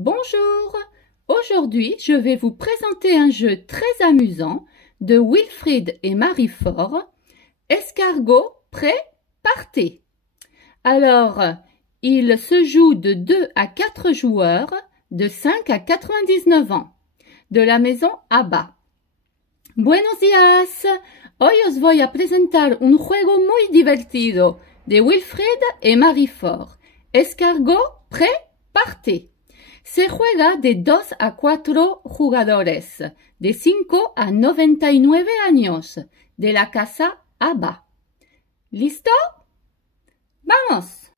Bonjour! Aujourd'hui, je vais vous présenter un jeu très amusant de Wilfried et Marie Faure. Escargot, prêt, partez! Alors, il se joue de 2 à 4 joueurs de 5 à 99 ans, de la maison ABBA. Buenos días! Hoy os voy a presentar un juego muy divertido de Wilfried et Marie Faure. Escargot, prêt, partez! Se juega de 2 a 4 jugadores, de 5 a 99 años, de la casa ABBA. ¿Listo? Vamos!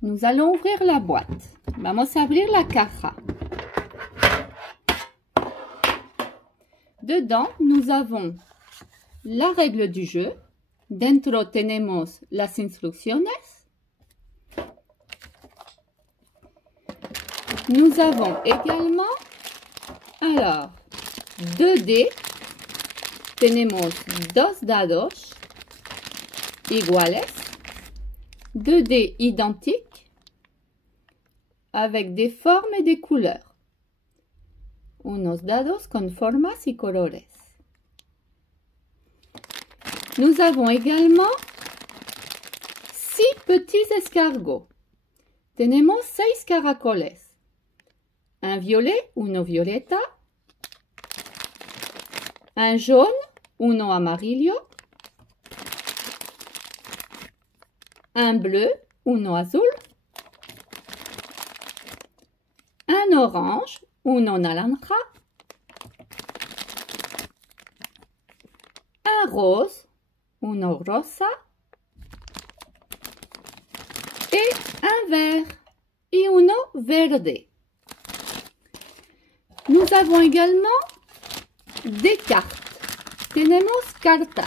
Nous allons ouvrir la boîte. Vamos a abrir la caja. Dedans, nous avons la règle du jeu. Dentro tenemos las instrucciones. Nous avons également, alors, 2 dés. Tenemos 2 dados iguales. 2 dés identiques avec des formes et des couleurs. Unos dados con formas y colores. Nous avons également 6 petits escargots. Tenemos 6 caracoles. Un violet, uno violeta. Un jaune, uno amarillo. Un bleu, uno azul. Un orange, uno naranja. Un rose, uno rosa. Et un vert, y uno verde. Nous avons également des cartes. Tenemos cartas.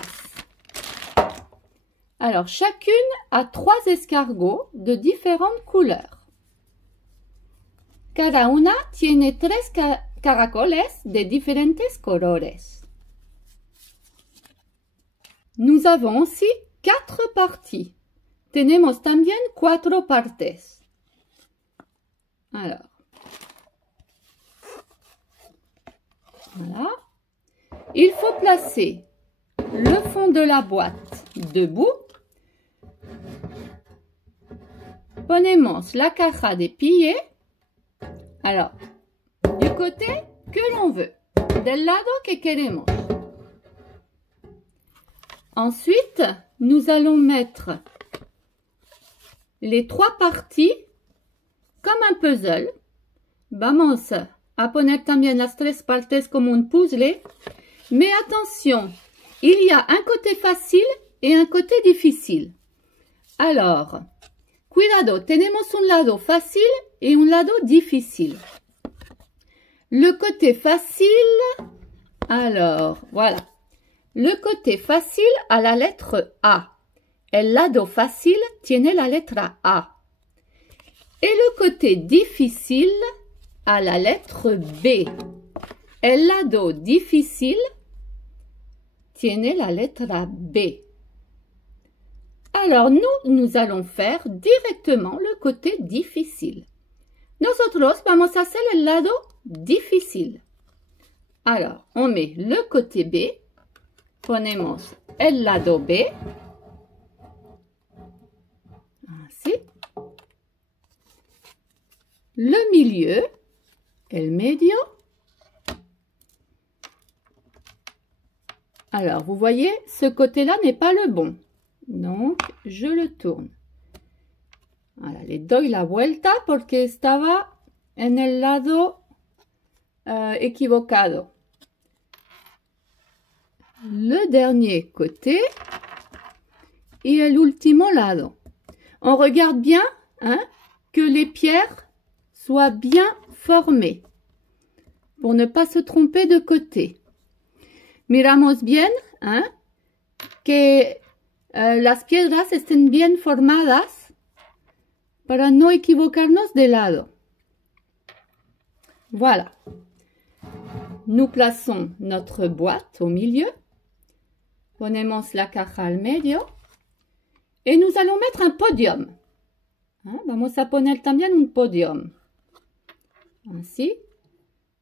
Alors, chacune a 3 escargots de différentes couleurs. Cada una tiene 3 caracoles de diferentes colores. Nous avons aussi 4 parties. Tenemos también 4 partes. Alors, voilà. Il faut placer le fond de la boîte debout. Ponemos la caja de pie. Alors, du côté que l'on veut, del lado que queremos. Ensuite, nous allons mettre les 3 parties comme un puzzle. Vamos a poner también las 3 partes como un puzzle. Mais attention, il y a un côté facile et un côté difficile. Alors, cuidado, tenemos un lado fácil et un lado difícil. Le côté facile, alors, voilà. Le côté facile a la lettre A. El lado fácil tiene la letra A. Et le côté difficile a la lettre B. El lado difícil tiene la letra B. Alors, nous allons faire directement le côté difficile. Nosotros vamos a hacer el lado difícil. Alors, on met le côté B. Ponemos el lado B. Ainsi. Le milieu. El medio. Alors, vous voyez, ce côté-là n'est pas le bon. Donc, je le tourne. Voilà, le doy la vuelta porque estaba en el lado equivocado. Le dernier côté et l'ultimo lado. On regarde bien que les pierres soient bien formées pour ne pas se tromper de côté. Miramos bien que las piedras estén bien formadas para no equivocarnos de lado. Voilà. Nous plaçons notre boîte au milieu. Ponemos la caja al medio. Et nous allons mettre un podium. Vamos a poner también un podium. Así.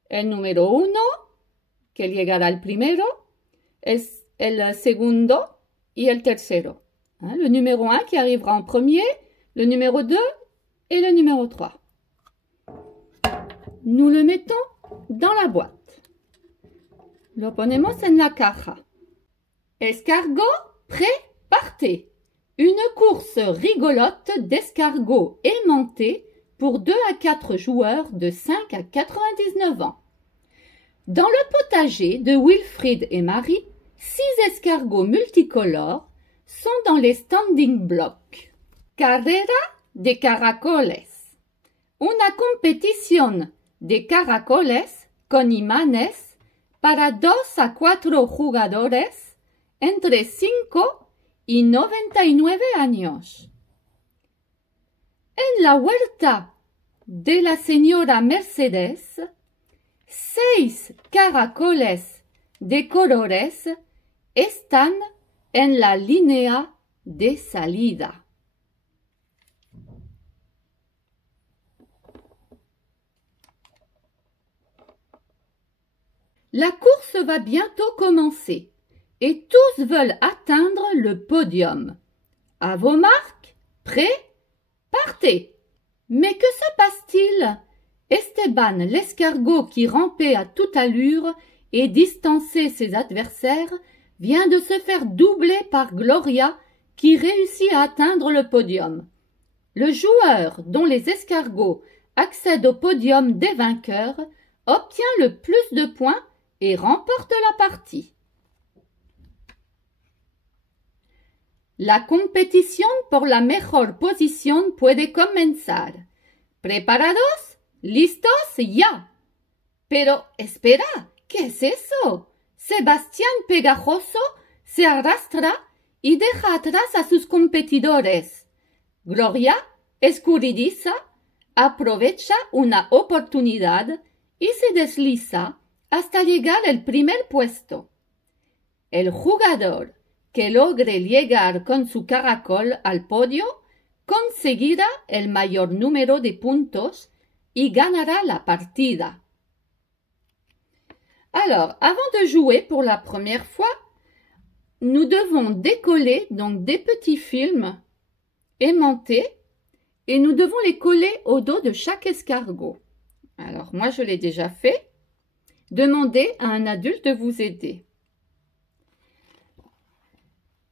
El número 1, que llegará el primero, es el segundo y el tercero. Le numéro 1 qui arrivera en premier, le numéro 2 et le numéro 3. Nous le mettons dans la boîte. Lo ponemos en la caja. Escargot, prêt, partez. Une course rigolote d'escargots aimantés pour 2 à 4 joueurs de 5 à 99 ans. Dans le potager de Wilfried et Marie, 6 escargots multicolores sont dans les standing blocks. Carrera de caracoles. Una competición de caracoles con imanes para 2 a 4 jugadores entre 5 y 99 años. En la huerta de la señora Mercedes, 6 caracoles de colores están en la línea de salida. La course va bientôt commencer et tous veulent atteindre le podium. À vos marques, prêts, partez! Mais que se passe-t-il? Esteban, l'escargot qui rampait à toute allure et distançait ses adversaires, vient de se faire doubler par Gloria qui réussit à atteindre le podium. Le joueur dont les escargots accèdent au podium des vainqueurs obtient le plus de points et remporte la partie. La competición por la mejor posición puede comenzar. ¿Preparados? ¿Listos? ¡Ya! Pero, espera, ¿qué es eso? Sebastián Pegajoso se arrastra y deja atrás a sus competidores. Gloria, escurridiza, aprovecha una oportunidad y se desliza hasta llegar al primer puesto. El jugador que logre llegar con su caracol al podio conseguirá el mayor número de puntos y ganará la partida. Alors, avant de jouer pour la première fois, nous devons décoller donc des petits films aimantés et nous devons les coller au dos de chaque escargot. Alors, moi, je l'ai déjà fait. Demandez à un adulte de vous aider.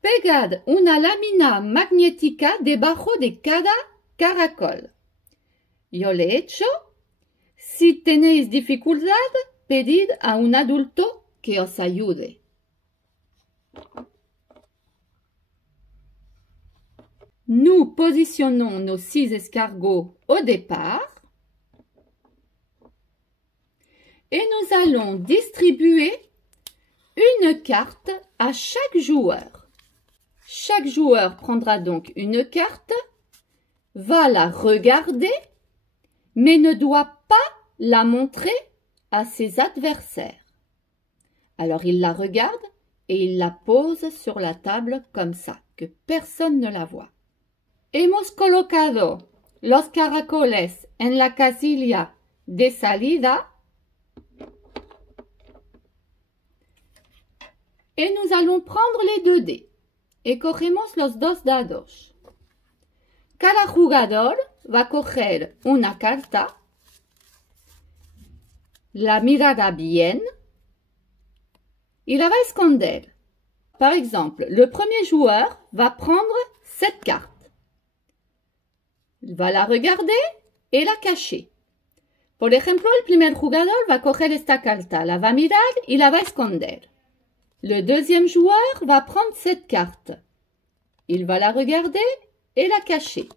Pegad una lámina magnética debajo de cada caracol. Yo le he hecho. Si tenéis dificultad, pedid a un adulto que os ayude. Nous positionnons nos 6 escargots au départ et nous allons distribuer une carte à chaque joueur. Chaque joueur prendra donc une carte, va la regarder, mais ne doit pas la montrer à ses adversaires. Alors il la regarde et il la pose sur la table comme ça, que personne ne la voit. Hemos colocado los caracoles en la casilla de salida et nous allons prendre les 2 dés. Y cogemos los 2 dados. Cada jugador va a coger una carta, la mirará bien y la va a esconder. Par exemple, le premier joueur va prendre cette carte. Il va la regarder et la cacher. Por ejemplo, el primer jugador va a coger esta carta, la va a mirar y la va a esconder. Le deuxième joueur va prendre cette carte. Il va la regarder et la cacher.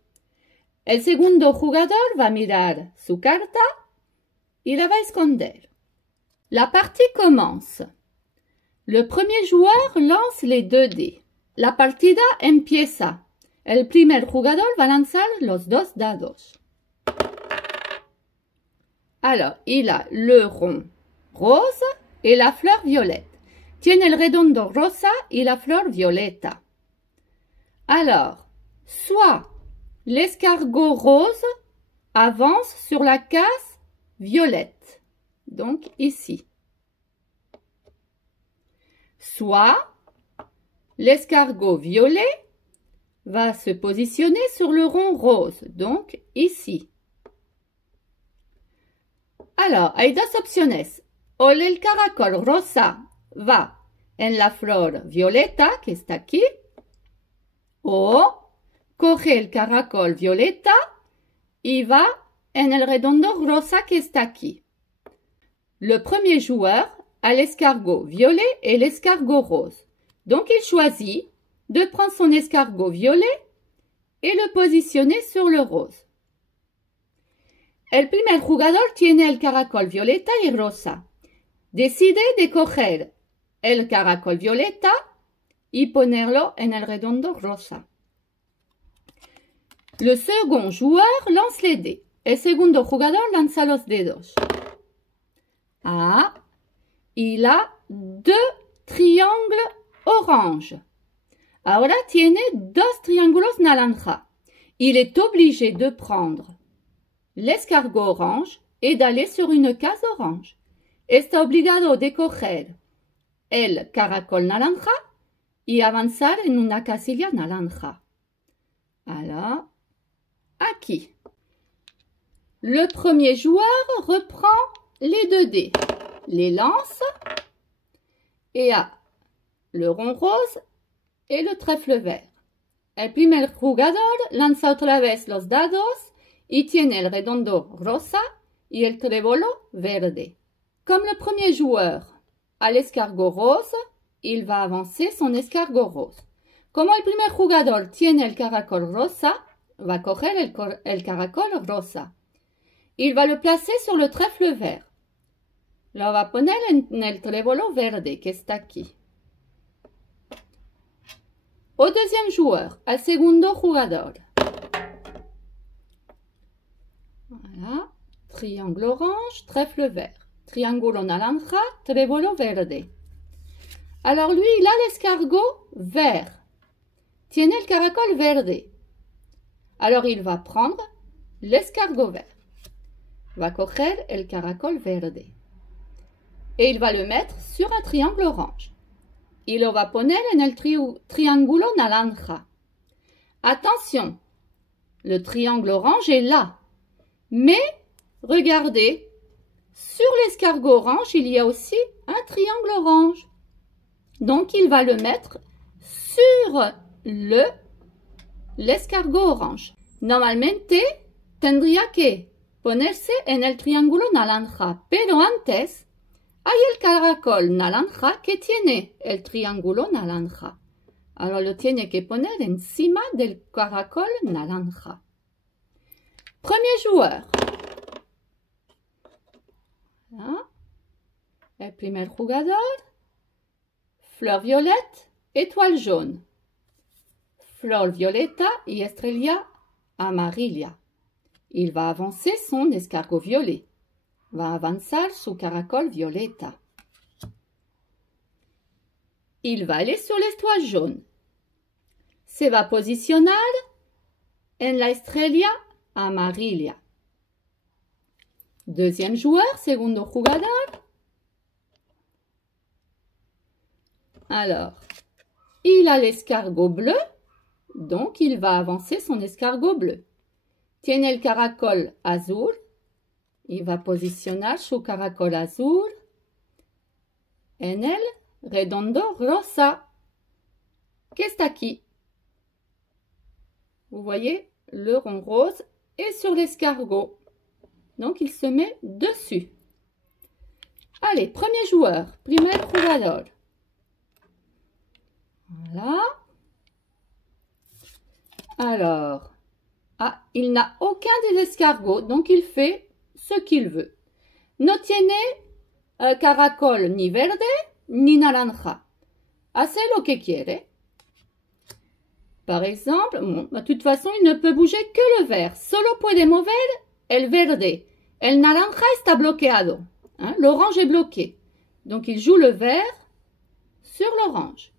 El segundo jugador va a mirar su carta y la va a esconder. La partie commence. Le premier joueur lance les 2 dés. La partida empieza. El primer jugador va a lanzar los 2 dados. Alors, il a le rond rose et la fleur violette. Tiene el redondo rosa y la flor violeta. Alors, soit l'escargot rose avance sur la case violette. Donc ici. Soit l'escargot violet va se positionner sur le rond rose, donc ici. Alors, hay dos opciones. O el caracol rosa va en la flor violeta, que está aquí, o coge el caracol violeta y va en el redondo rosa, que está aquí. Le premier joueur a l'escargot violet et l'escargot rose. Donc, il choisit de prendre son escargot violet et le positionner sur le rose. El primer jugador tiene el caracol violeta y rosa. Decide de coger el caracol violeta y ponerlo en el redondo rosa. Le second joueur lance les dés. El segundo jugador lanza los dedos. Ah, il a deux triangles orange. Ahora tiene dos triángulos naranja. Il est obligé de prendre l'escargot orange et d'aller sur une case orange. Está obligado de coger el caracol naranja y avanzar en una casilla naranja. Alors, aquí. Le premier joueur reprend les 2 dés, les lance et a le rond rose et le trèfle vert. El primer jugador lanza otra vez los dados y tiene el redondo rosa y el trébolo verde. Comme le premier joueur a l'escargot rose, il va avancer son escargot rose. Como el primer jugador tiene el caracol rosa, va coger el caracol rosa. Il va le placer sur le trèfle vert. Lo va a poner en el trébolo verde, que está aquí. Au deuxième joueur, al segundo jugador. Voilà. Triangle orange, trèfle vert. Triángulo naranja, trébolo verde. Alors lui, il a l'escargot vert. Tiene el caracol verde. Alors il va prendre l'escargot vert. Va coger el caracol verde. Et il va le mettre sur un triangle orange. Y lo va a poner en el triángulo naranja. Attention, le triangle orange est là. Mais, regardez, sur l'escargot orange, il y a aussi un triangle orange. Donc, il va le mettre sur l'escargot orange. Normalmente, tendría que ponerse en el triángulo naranja, pero antes hay el caracol naranja que tiene el triángulo naranja. Alors, lo tiene que poner encima del caracol naranja. Premier joueur. Voilà. El primer jugador. Fleur violette, étoile jaune. Flor violeta y estrella amarilla. Il va avancer son escargot violet. Va avanzar su caracol violeta. Il va aller sur l'étoile jaune. Se va posicionar en la estrella amarilla. Deuxième joueur, segundo jugador. Alors, il a l'escargot bleu, donc il va avancer son escargot bleu. Tiene el caracol azul. Il va posicionar su caracol azul en el redondo rosa, que está aquí. Vous voyez, le rond rose est sur l'escargot. Donc, il se met dessus. Allez, premier joueur, primer jugador. Voilà. Alors, il n'a aucun des escargots, donc il fait ce qu'il veut. No tiene caracol ni verde ni naranja. Hace lo que quiere. Par exemple, bon, de toute façon, il ne peut bouger que le vert. Solo puede mover el verde. El naranja está bloqueado. Hein, l'orange est bloqué. Donc, il joue le vert sur l'orange.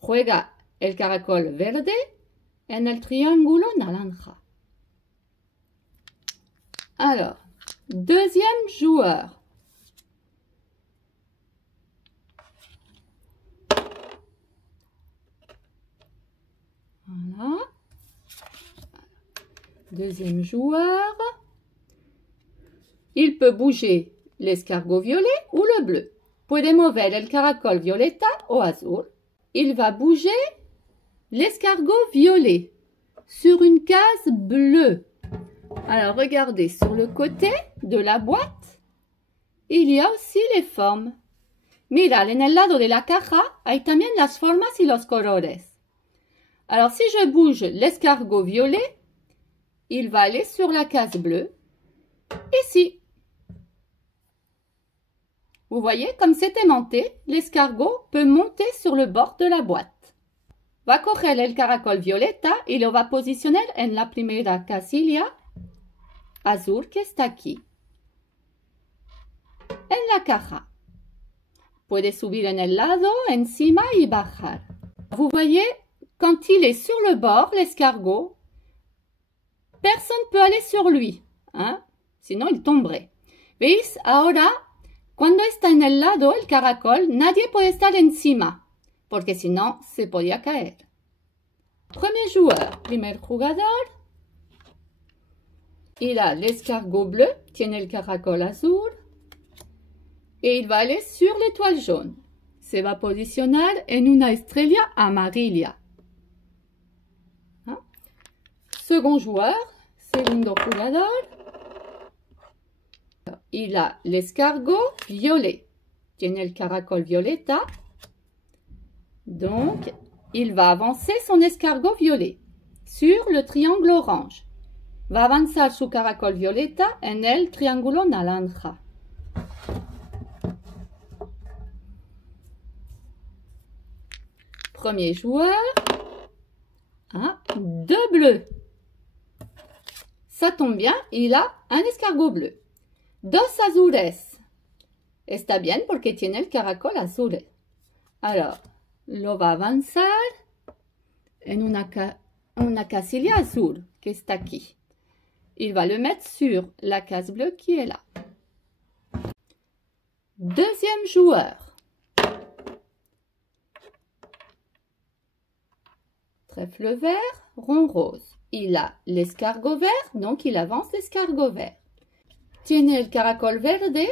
Juega el caracol verde en el triángulo naranja. Alors, Deuxième joueur. Voilà. Deuxième joueur. Il peut bouger l'escargot violet ou le bleu. Puede mover el caracol violeta o azul. Il va bouger l'escargot violet sur une case bleue. Alors, regardez, sur le côté de la boîte, il y a aussi les formes. Mira, en el lado de la caja hay también las formas y los colores. Alors, si je bouge l'escargot violet, il va aller sur la case bleue, ici. Vous voyez, comme c'est aimanté, l'escargot peut monter sur le bord de la boîte. Va coger el caracol violeta y lo va a posicionar en la primera casilla azul que está aquí. En la caja. Puede subir en el lado, encima y bajar. Vous voyez, quand il est sur le bord, l'escargot, personne ne peut aller sur lui, hein? Sinon il tomberait. ¿Veis? Ahora, cuando está en el lado el caracol, nadie puede estar encima, porque si no, se podía caer. Premier joueur, primer jugador. Il a l'escargot bleu, tiene el caracol azul, et il va aller sur l'étoile jaune. Se va a posicionar en una estrella amarilla. ¿Ah? Second joueur, segundo jugador. Il a l'escargot violet. Tiene el caracol violeta. Donc, il va avancer son escargot violet sur le triangle orange. Va avanzar su caracol violeta en el triángulo naranja. Premier joueur. Ah, deux bleus. Ça tombe bien, il a un escargot bleu. Dos azules. Está bien porque tiene el caracol azul. Alors, lo va a avanzar en una casilla azul que está aquí. Il va le mettre sur la case bleue qui est là. Deuxième joueur. Trèfle vert, rond rose. Il a l'escargot vert, donc il avance l'escargot vert. Tiene el caracol verde,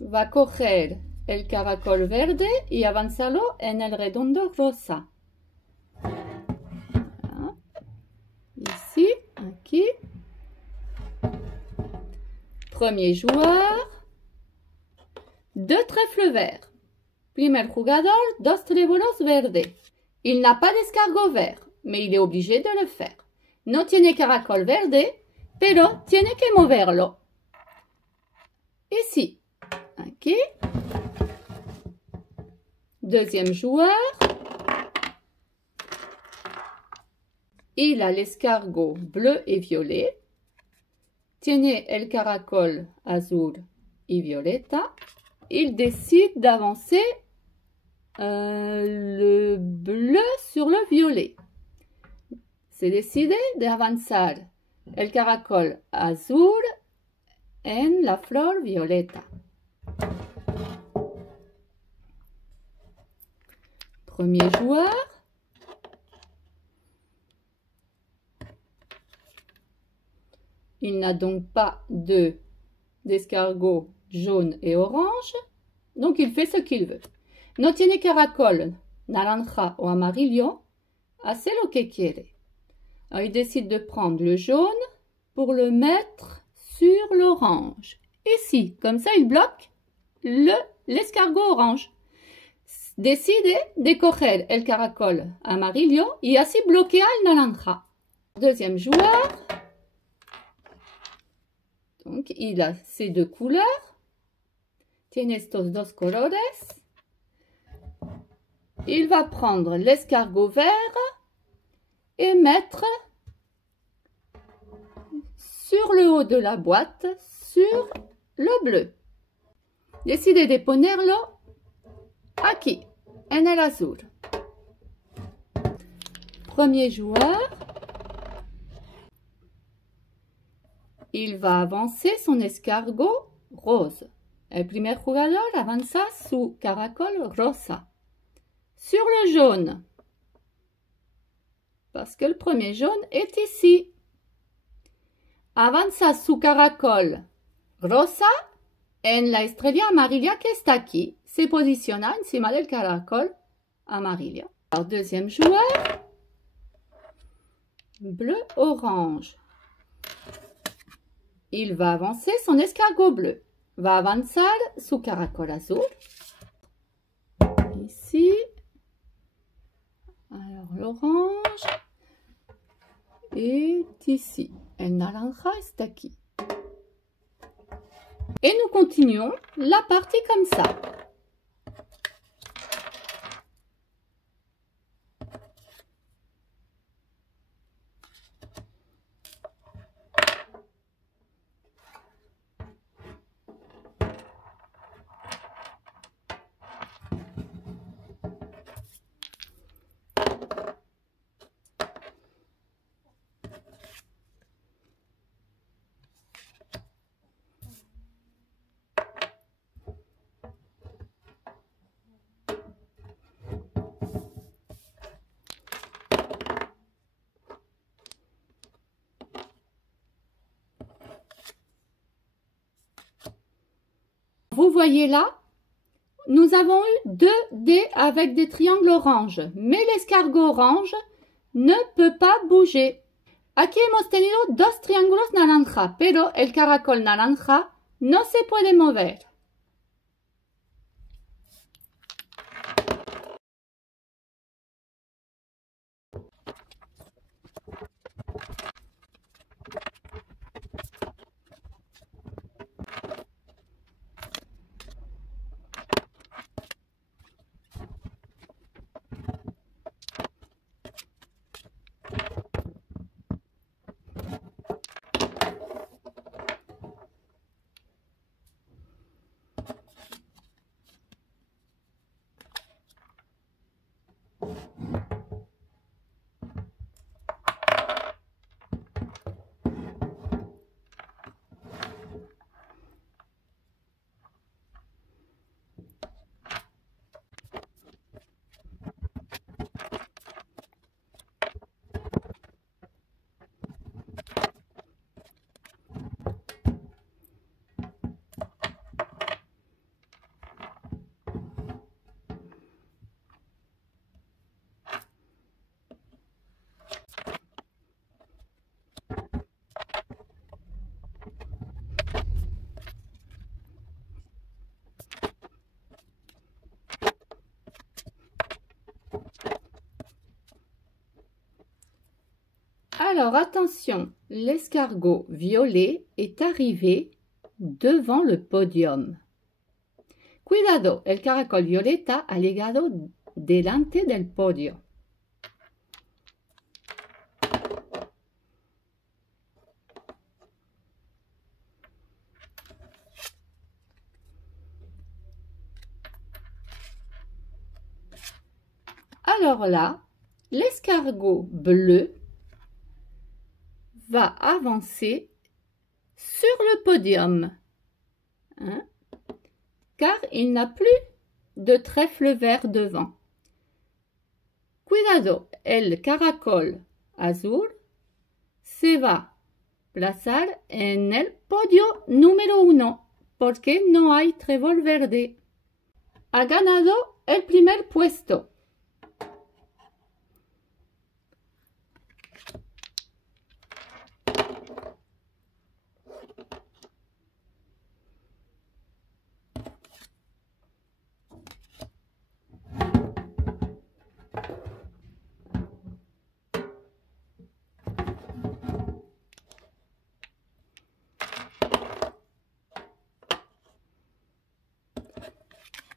va coger el caracol verde y avanzarlo en el redondo rosa. Voilà. Ici, aquí. Premier joueur. Deux trèfles verts. Primer jugador, dos trébolos verdes. Il n'a pas d'escargot vert, mais il est obligé de le faire. No tiene caracol verde, pero tiene que moverlo. Ici. Aquí. Deuxième joueur. Il a l'escargot bleu et violet. Tiene el caracol azul y violeta. Il décide d'avancer le bleu sur le violet. Se decide de avanzar el caracol azul en la flor violeta. Premier joueur. Il n'a donc pas d'escargot jaune et orange, donc il fait ce qu'il veut. No tiene caracol naranja o amarillo, hace lo que quiere. Alors, il décide de prendre le jaune pour le mettre sur l'orange. Ici, comme ça, il bloque l'escargot orange. Decide de coger el caracol amarillo y así bloquea el naranja. Deuxième joueur. Donc, il a ces deux couleurs. Tiene estos dos colores. Il va prendre l'escargot vert et mettre sur le haut de la boîte, sur le bleu. Decide de ponerlo aquí, en el azul. Premier joueur. il va avancer son escargot rose. El primer jugador avanza su caracol rosa. Sur le jaune, parce que le premier jaune est ici. Avanza su caracol rosa en la estrella amarilla que está aquí. Se posiciona encima del caracol amarilla. Alors, deuxième joueur, bleu-orange. Il va avancer son escargot bleu. Va avanzar su caracol azul. Ici. Alors, l'orange est ici. El naranja est aquí. Et nous continuons la partie comme ça. Vous voyez là, nous avons eu 2 dés avec des triangles orange, mais l'escargot orange ne peut pas bouger. Aquí hemos tenido 2 triángulos naranja, pero el caracol naranja no se puede mover. Alors attention, l'escargot violet est arrivé devant le podium. Cuidado, el caracol violeta ha llegado delante del podio. Alors là, l'escargot bleu va avancer sur le podium, hein, car il n'a plus de trèfle vert devant. Cuidado, el caracol azul se va plazar en el podio número 1 porque no hay trébol verde. Ha ganado el primer puesto.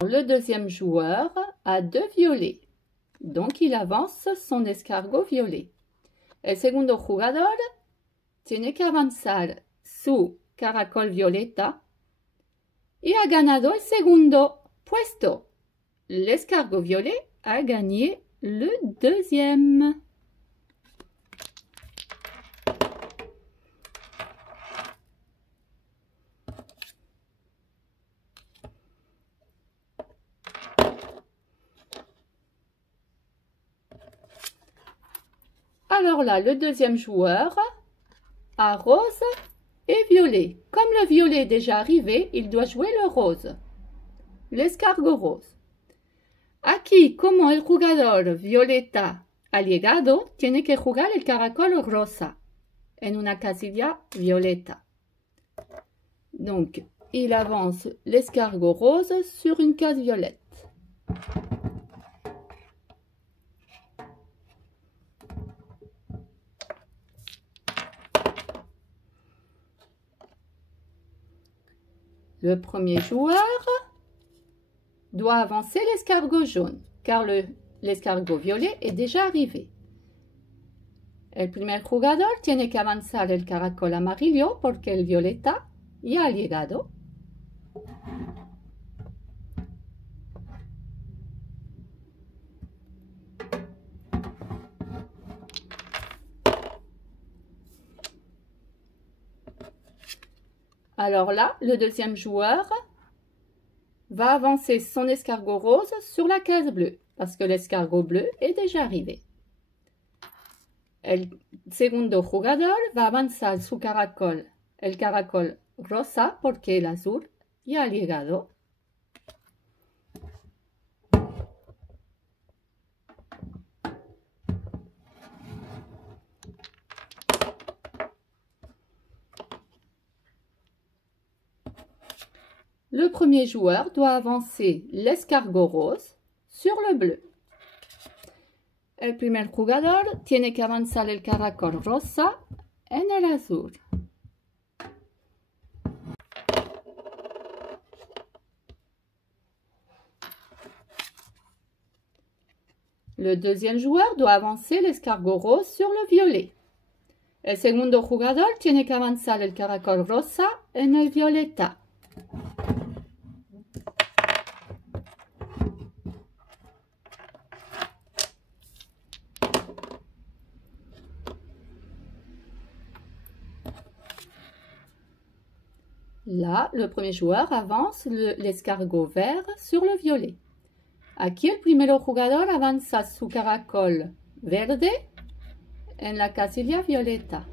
Le deuxième joueur a 2 violets, donc il avance son escargot violet. El segundo jugador tiene que avanzar su caracol violeta y ha ganado el segundo puesto. L'escargot violet a gagné le deuxième. Alors là, le deuxième joueur a rose et violet. Comme le violet est déjà arrivé, il doit jouer le rose, l'escargot rose. Aquí, como el jugador violeta ha llegado, tiene que jugar el caracol rosa en una casilla violeta. Donc, il avance l'escargot rose sur une case violette. Le premier joueur doit avancer l'escargot jaune, car l'escargot violet est déjà arrivé. El primer jugador tiene que avanzar el caracol amarillo porque el violeta ya ha llegado. Alors là, le deuxième joueur va avancer son escargot rose sur la case bleue, parce que l'escargot bleu est déjà arrivé. El segundo jugador va avanzar su caracol, el caracol rosa, porque el azul ya ha llegado. Le premier joueur doit avancer l'escargot rose sur le bleu. El primer jugador tiene que avanzar el caracol rosa en el azul. Le deuxième joueur doit avancer l'escargot rose sur le violet. El segundo jugador tiene que avanzar el caracol rosa en el violeta. Là, le premier joueur avance l'escargot vert sur le violet. Aquí el primero jugador avanza su caracol verde en la casilla violeta.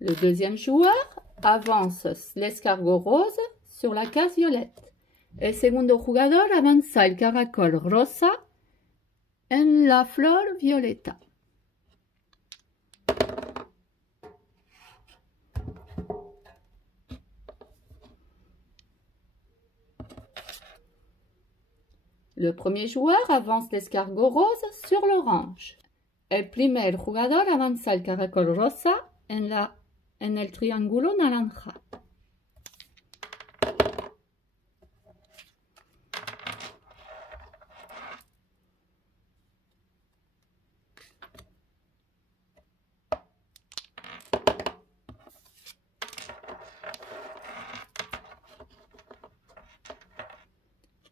Le deuxième joueur avance l'escargot rose sur la case violette. El segundo jugador avanza el caracol rosa en la flor violeta. Le premier joueur avance l'escargot rose sur l'orange. El primer jugador avanza el caracol rosa en el triángulo naranja.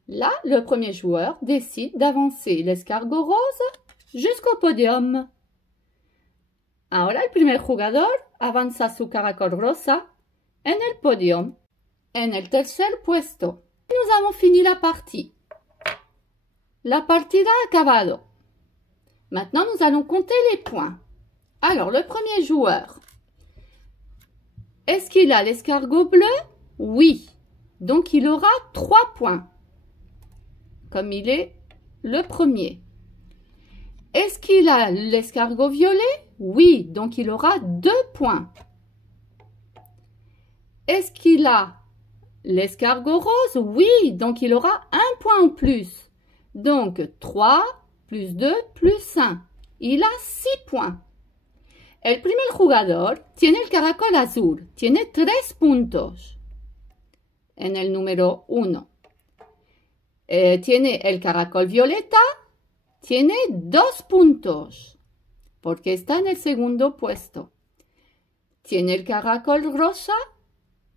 Là, le premier joueur décide d'avancer l'escargot rose jusqu'au podium. Ahora el primer jugador avanza su caracol rosa en el podium, en el tercer puesto. Nous avons fini la partie. La partida ha acabado. Maintenant, nous allons compter les points. Alors, le premier joueur, est-ce qu'il a l'escargot bleu? Oui. Donc, il aura 3 points. Comme il est le premier. Est-ce qu'il a l'escargot violet? Oui, donc il aura 2 points. Est-ce qu'il a l'escargot rose? Oui, donc il aura 1 point en plus. Donc 3 plus 2 plus 1. Il a 6 points. El primer jugador tiene el caracol azul. Tiene 3 puntos en el número 1. Tiene el caracol violeta, tiene 2 puntos, porque está en el segundo puesto. Tiene el caracol rosa,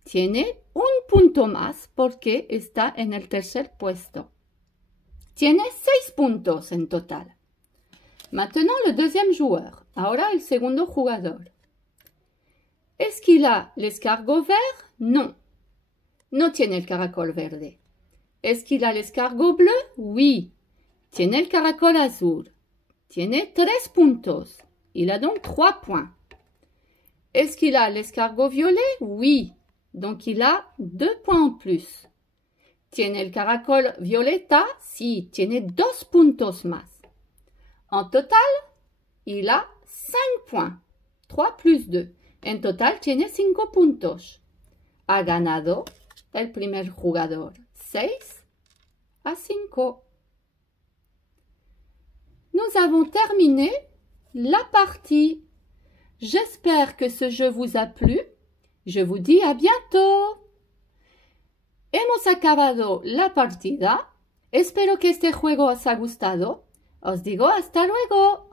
tiene 1 punto más, porque está en el tercer puesto. Tiene 6 puntos en total. Maintenant, le deuxième joueur. Ahora el segundo jugador. ¿Es qu'il a l'escargot vert? Non. No tiene el caracol verde. ¿Es qu'il a l'escargot bleu? Oui. Tiene el caracol azul. Tiene 3 puntos. Il a donc 3 points. Est-ce qu'il a l'escargot violet? Oui. Donc il a 2 points en plus. ¿Tiene el caracol violeta? Sí. Tiene 2 puntos más. En total, il a 5 points. 3 plus 2. En total tiene 5 puntos. Ha ganado el primer jugador. 6-5. Nous avons terminé la partie. J'espère que ce jeu vous a plu. Je vous dis à bientôt. Hemos acabado la partida. Espero que este juego os haya gustado. Os digo hasta luego.